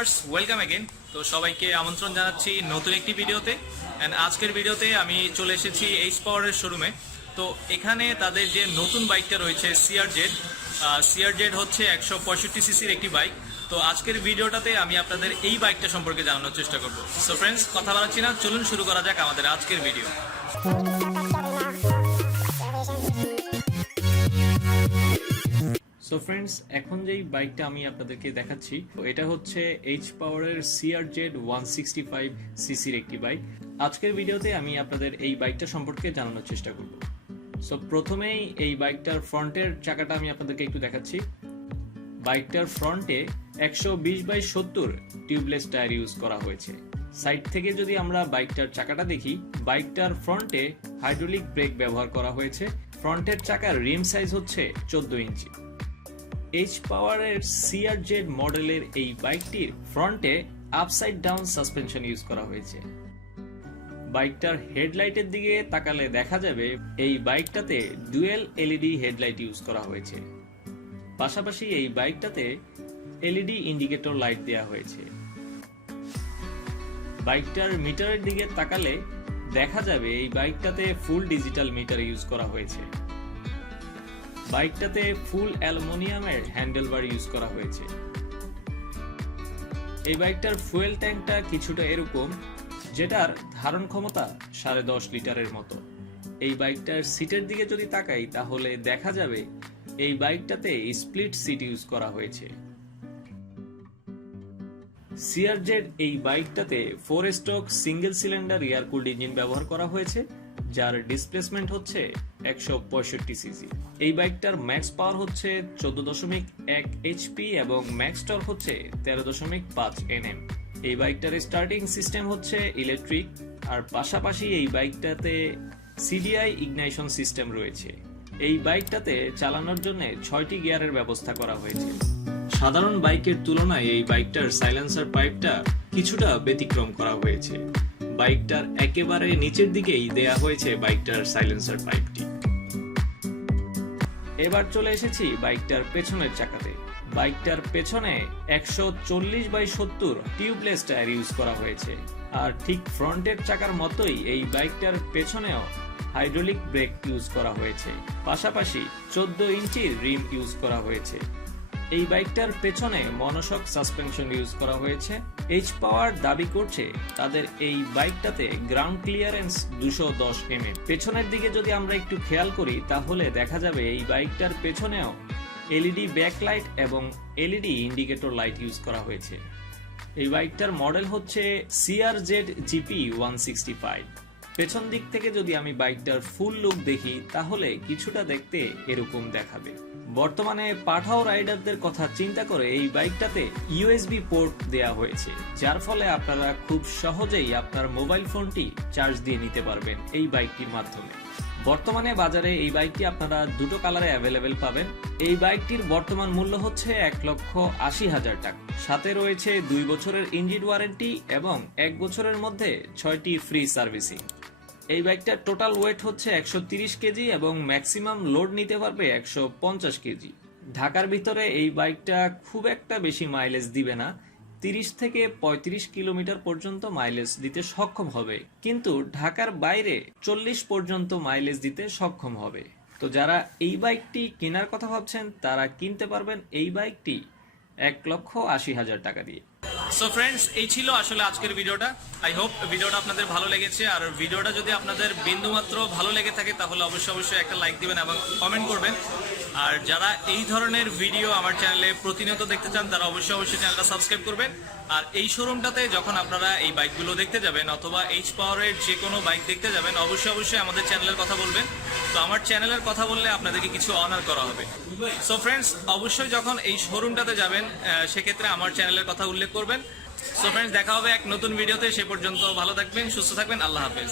Viewers welcome again. তো সবাইকে আমন্ত্রণ জানাচ্ছি নতুন একটি ভিডিওতে। এন্ড আজকের ভিডিওতে আমি চলে এসেছি এইচ পাওয়ারের শোরুমে। তো এখানে তাদের যে নতুন বাইকটা রয়েছে সিআরজেড হচ্ছে 165 সিসির একটি বাইক। তো আজকের ভিডিওটাতে আমি আপনাদের এই বাইকটা সম্পর্কে জানানোর চেষ্টা করব। সো ফ্রেন্ডস, কথা বাড়াচ্ছি না, চলুন শুরু করা যাক আমাদের আজকের ভিডিও। সো ফ্রেন্ডস, এখন যেই বাইকটা আমি আপনাদেরকে দেখাচ্ছি এটা হচ্ছে এইচ পাওয়ারের সিআরজেড 165 সিসির একটি বাইক। আজকের ভিডিওতে আমি আপনাদের এই বাইকটা সম্পর্কে জানানোর চেষ্টা করব। সো প্রথমেই এই বাইকটার ফ্রন্টের চাকাটা আমি আপনাদেরকে একটু দেখাচ্ছি। বাইকটার ফ্রন্টে 120/70 টিউবলেস টায়ার ইউজ করা হয়েছে। সাইড থেকে যদি আমরা বাইকটার চাকাটা দেখি, বাইকটার ফ্রন্টে হাইড্রোলিক ব্রেক ব্যবহার করা হয়েছে। ফ্রন্টের চাকার রিম সাইজ হচ্ছে 14 ইঞ্চি। এইচ পাওয়ারের সিআরজেড মডেলের এই বাইকটির ফ্রন্টে আপসাইড ডাউন সাসপেনশন ইউজ করা হয়েছে। বাইকটার হেডলাইটের দিকে তাকালে দেখা যাবে এই বাইকটাতে ডুয়েল এলইডি হেডলাইট ইউজ করা হয়েছে। পাশাপাশি এই বাইকটাতে এলইডি ইন্ডিকেটর লাইট দেওয়া হয়েছে। বাইকটার মিটারের দিকে তাকালে দেখা যাবে এই বাইকটাতে ফুল ডিজিটাল মিটার ইউজ করা হয়েছে। বাইকটাতে ফুল অ্যালুমিনিয়ামের হ্যান্ডেলবার ইউজ করা হয়েছে। এই বাইকটার ফুয়েল ট্যাঙ্কটা কিছুটা এরকম, যেটার ধারণ ক্ষমতা 10.5 লিটারের মতো। এই বাইকটার সিটের দিকে যদি তাকাই তাহলে দেখা যাবে এই বাইকটাতে স্প্লিট সিট ইউজ করা হয়েছে। সিআরজেড এই বাইকটাতে 4 stroke single cylinder air cooled engine ব্যবহার করা হয়েছে, যার ডিসপ্লেসমেন্ট হচ্ছে 165 সিসি। এই বাইকটার ম্যাক্স পাওয়ার হচ্ছে 14.1 এইচপি এবং ম্যাক্স টর্ক হচ্ছে 13.5 এনএম। এই বাইকটার স্টার্টিং সিস্টেম হচ্ছে ইলেকট্রিক, আর পাশাপাশি এই বাইকটাতে সিডিআই ইগনাইশন সিস্টেম রয়েছে। এই বাইকটাতে চালানোর জন্য 6টি গিয়ারের ব্যবস্থা করা হয়েছে। সাধারণ বাইকের তুলনায় এই বাইকটার সাইলেন্সার পাইপটা কিছুটা ব্যতিক্রম করা হয়েছে। বাইকটার একেবারে নিচের দিকেই দেয়া হয়েছে বাইকটার সাইলেন্সার পাইপটি। এবার চলে এসেছি বাইকটার পেছনের চাকাতে। বাইকটার পেছনে 140/70 টিউবলেস টায়ার ইউজ করা হয়েছে। আর ঠিক ফ্রন্টের চাকার মতোই এই বাইকটার পেছনেও হাইড্রোলিক ব্রেক ইউজ করা হয়েছে। পাশাপাশি 14 ইঞ্চির রিম ইউজ করা হয়েছে। এই বাইকটার পেছনে মনোশক সাসপেনশন ইউজ করা হয়েছে। এইচ পাওয়ার দাবি করছে তাদের এই বাইকটাতে গ্রাউন্ড ক্লিয়ারেন্স 210 mm। পেছনের দিকে যদি আমরা একটু খেয়াল করি তাহলে দেখা যাবে এই বাইকটার পেছনেও এলইডি ব্যাকলাইট এবং এলইডি ইন্ডিকেটর লাইট ইউজ করা হয়েছে। এই বাইকটার মডেল হচ্ছে সিআরজেড জিপি 165। পেছন দিক থেকে যদি আমি বাইকটার ফুল লুক দেখি তাহলে কিছুটা দেখতে এরকম দেখাবে। বর্তমানে পাঠাও রাইডারদের কথা চিন্তা করে এই বাইকটাতে ইউএসবি পোর্ট দেয়া হয়েছে, যার ফলে আপনারা খুব সহজেই আপনার মোবাইল ফোনটি চার্জ দিয়ে নিতে পারবেন এই বাইকটির মাধ্যমে। বর্তমানে বাজারে এই বাইকটি আপনারা দুটো কালারে অ্যাভেলেবেল পাবেন। এই বাইকটির বর্তমান মূল্য হচ্ছে 1,80,000 টাকা। সাথে রয়েছে 2 বছরের ইঞ্জিন ওয়ারেন্টি এবং 1 বছরের মধ্যে 6টি ফ্রি সার্ভিসিং। এই বাইকটার টোটাল ওয়েট হচ্ছে 130 কেজি এবং ম্যাক্সিমাম লোড নিতে পারবে 150 কেজি। ঢাকার ভিতরে এই বাইকটা খুব একটা বেশি মাইলেজ দিবে না, 30 থেকে 35 কিলোমিটার পর্যন্ত মাইলেজ দিতে সক্ষম হবে, কিন্তু ঢাকার বাইরে 40 পর্যন্ত মাইলেজ দিতে সক্ষম হবে। তো যারা এই বাইকটি কেনার কথা ভাবছেন তারা কিনতে পারবেন এই বাইকটি 1,80,000 টাকা দিয়ে। সো ফ্রেন্ডস, এই ছিল আসলে আজকের ভিডিওটা। আই হোপ ভিডিওটা আপনাদের ভালো লেগেছে। আর ভিডিওটা যদি আপনাদের বিন্দুমাত্র ভালো লেগে থাকে তাহলে অবশ্যই একটা লাইক দিবেন এবং কমেন্ট করবেন। আর যারা এই ধরনের ভিডিও আমার চ্যানেলে প্রতিনিয়ত দেখতে চান তারা অবশ্যই চ্যানেলটা সাবস্ক্রাইব করবেন। আর এই শোরুমটাতে যখন আপনারা এই বাইকগুলো দেখতে যাবেন অথবা এইচ পাওয়ারের যে কোনো বাইক দেখতে যাবেন অবশ্যই আমাদের চ্যানেলের কথা বলবেন। তো আমার চ্যানেলের কথা বললে আপনাদেরকে কিছু অনার করা হবে। সো ফ্রেন্ডস, অবশ্যই যখন এই শোরুমটাতে যাবেন সেক্ষেত্রে আমার চ্যানেলের কথা উল্লেখ করবেন। সো ফ্রেন্ডস, দেখা হবে এক নতুন ভিডিওতে। সে পর্যন্ত ভালো থাকবেন, সুস্থ থাকবেন। আল্লাহ হাফেজ।